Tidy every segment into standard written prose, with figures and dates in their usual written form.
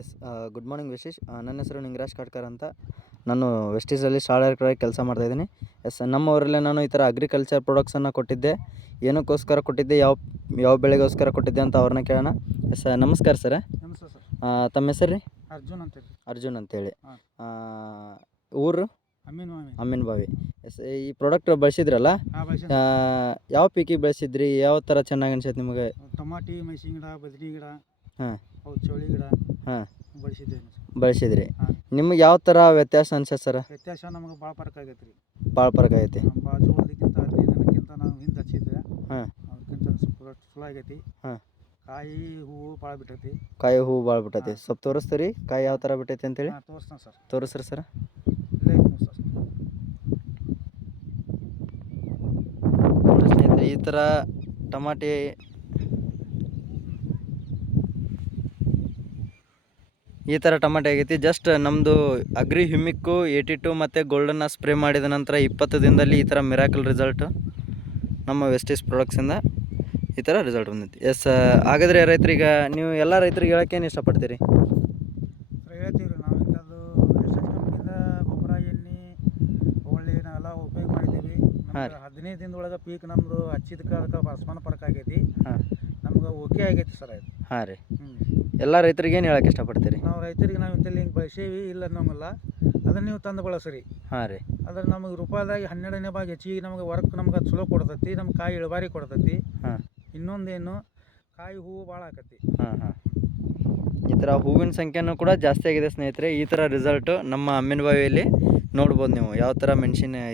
Yes good morning ವಿಶೇಷ್. ನನ್ನ ಹೆಸರು ನಿಂಗರಾಜ್ ಕಾಟ್ಕರ್ ಅಂತ. ನಾನು ವೆಸ್ಟೀಸಲ್ಲಿ ಶಾಳಾರ್ಕರಾಗಿ ಕೆಲಸ ಮಾಡ್ತಾಯಿದ್ದೀನಿ. ಎಸ್ ನಮ್ಮ ಊರಲ್ಲೇ ನಾನು ಈ ಥರ ಅಗ್ರಿಕಲ್ಚರ್ ಪ್ರಾಡಕ್ಟ್ಸನ್ನು ಕೊಟ್ಟಿದ್ದೆ. ಏನಕ್ಕೋಸ್ಕರ ಕೊಟ್ಟಿದ್ದೆ, ಯಾವ ಯಾವ ಬೆಳೆಗೋಸ್ಕರ ಕೊಟ್ಟಿದ್ದೆ ಅಂತ ಅವ್ರನ್ನ ಕೇಳೋಣ. ಎಸ್ ನಮಸ್ಕಾರ ಸರ್. ನಮಸ್ತೆ ಸರ್. ತಮ್ಮ ಹೆಸರು ರೀ? ಅರ್ಜುನ್ ಅಂತೇಳಿ. ಅರ್ಜುನ್ ಅಂತೇಳಿ. ಹಾಂ. ಊರು? ಅಮೀನ್ ಅಮ್ಮಿನಬಾವಿ. ಎಸ್ ಈ ಪ್ರಾಡಕ್ಟ್ ಬಳಸಿದ್ರಲ್ಲ, ಯಾವ ಪೀಕಿಗೆ ಬಳಸಿದ್ರಿ? ಯಾವ ಥರ ಚೆನ್ನಾಗಿ ಅನ್ಸೈತೆ ನಿಮಗೆ? ಟಮಾಟಿ, ಮೆಣಸಿನ ಗಿಡ, ಬದನೆ ಗಿಡ, ಹಾಂ, ಅವು ಚೌಳಿ ಗಿಡ ಹಾಂ ಬಳಸಿದ್ದೇನೆ ಸರ್. ಬಳಸಿದ್ರಿ. ಹಾಂ. ನಿಮ್ಗೆ ಯಾವ ಥರ ವ್ಯತ್ಯಾಸ ಅನ್ಸತ್ತೆ ಸರ್? ವ್ಯತ್ಯಾಸ ನಮಗೆ ಭಾಳ ಫರ್ಕ್ ಆಗೈತೆ ರೀ. ಭಾಳ ಫರ್ಕ್ ಆಗೈತಿ. ಬಾಜು ಹೊಲ್ದಕ್ಕಿಂತ 15 ದಿನಕ್ಕಿಂತ ನಾವು ಹಿಂದೆ ಹಚ್ಚಿದ್ದೆ. ಹಾಂ. ಅದಕ್ಕಿಂತ ಸ್ವಲ್ಪ ಚಲೋ ಆಗೈತಿ. ಹಾಂ. ಕಾಯಿ ಹೂವು ಭಾಳ ಬಿಟ್ಟೈತಿ. ಕಾಯಿ ಹೂವು ಭಾಳ ಬಿಟ್ಟೈತಿ. ಹಾಂ. ಸ್ವಲ್ಪ ತೋರಿಸ್ತೀರಿ ಕಾಯಿ ಯಾವ ಥರ ಬಿಟ್ಟೈತಿ ಅಂತೇಳಿ? ಹಾಂ, ತೋರಿಸ್ತಾನೆ ಸರ್. ತೋರಿಸ್ರಿ ಸರ್. ಇಲ್ಲೇ ಐತೆ ನೋಡಿ ಸರ್. ನೋಡ್ರಿ ಸ್ನೇಹಿತರೆ, ಈ ಥರ ಟಮಾಟಿ ಆಗೈತಿ. ಜಸ್ಟ್ ನಮ್ಮದು ಅಗ್ರಿ ಹ್ಯುಮಿಕ್ಕು 82 ಮತ್ತು ಗೋಲ್ಡನ್ನ ಸ್ಪ್ರೇ ಮಾಡಿದ ನಂತರ 20 ದಿನದಲ್ಲಿ ಈ ಥರ ಮಿರಾಕಲ್ ರಿಸಲ್ಟು ನಮ್ಮ ವೆಸ್ಟೀಸ್ ಪ್ರಾಡಕ್ಟ್ಸಿಂದ ಈ ಥರ ರಿಸಲ್ಟ್ ಬಂದೈತಿ. ಎಸ್ ಹಾಗಾದರೆ ರೈತರಿಗೆ ನೀವು ಎಲ್ಲ ರೈತರಿಗೆ ಹೇಳೋಕ್ಕೇನು ಇಷ್ಟಪಡ್ತೀರಿ? ಸರ್ ಹೇಳ್ತೀವಿ ರೀ, ನಾವು ಇಂಥದ್ದು ಎಸ್ ಕಂಪ್ನಿಯಿಂದ ಗೊಬ್ಬರ ಎಣ್ಣೆ ಒಳ್ಳೆ ನಾವೆಲ್ಲ ಉಪಯೋಗ ಮಾಡಿದ್ದೀವಿ. ಹಾಂ. 15 ದಿನದೊಳಗೆ ಪೀಕ್ ನಮ್ಮದು ಹಚ್ಚಿದಕ್ಕೆ ಅದಕ್ಕೆ ಅಸಮಾನ ಫರ್ಕ್ ಆಗೈತಿ. ಹಾಂ. ನಮ್ಗೆ ಓಕೆ ಆಗೈತಿ ಸರ್ ಅದು. ಹಾಂ ರೀ. ಎಲ್ಲ ರೈತರಿಗೆ ಏನು ಹೇಳೋಕ್ಕೆ ಇಷ್ಟಪಡ್ತೀರಿ? ನಾವು ರೈತರಿಗೆ ನಾವು ಇಂಥಲ್ಲಿ ಹಿಂಗೆ ಬಳಸೀವಿ ಇಲ್ಲ ಅನ್ನೋಂಗಿಲ್ಲ, ಅದನ್ನು ನೀವು ತಂದು ಬಳಸ್ರಿ. ಹಾಂ ರೀ. ಅದ್ರ ನಮಗೆ ರೂಪಾಯಿದಾಗ 12ನೇ ಭಾಗ ಹೆಚ್ಚಿಗೆ ನಮಗೆ ವರ್ಕ್ ನಮ್ಗೆ ಚಲೋ ಕೊಡ್ತೈತಿ. ನಮ್ಗೆ ಕಾಯಿ ಇಳುವರಿ ಕೊಡ್ತೈತಿ. ಹಾಂ. ಇನ್ನೊಂದೇನು, ಕಾಯಿ ಹೂವು ಭಾಳ ಆಕತಿ. ಹಾಂ ಹಾಂ. ಈ ಥರ ಹೂವಿನ ಸಂಖ್ಯೆನೂ ಕೂಡ ಜಾಸ್ತಿ ಆಗಿದೆ ಸ್ನೇಹಿತರೆ. ಈ ಥರ ರಿಸಲ್ಟು ನಮ್ಮ ಅಮ್ಮಿನಬಾವಿಯಲ್ಲಿ ನೋಡ್ಬೋದು ನೀವು. ಯಾವ ಥರ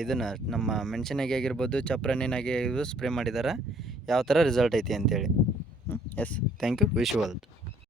ಇದನ್ನು ನಮ್ಮ ಮೆಣಸಿನಾಗೆ ಆಗಿರ್ಬೋದು, ಚಪ್ರಣ್ಣಿನಾಗೆ ಇದು ಸ್ಪ್ರೇ ಮಾಡಿದ್ದಾರೆ, ಯಾವ ಥರ ರಿಸಲ್ಟ್ ಐತಿ ಅಂತೇಳಿ. Yes thank you. Wish you all.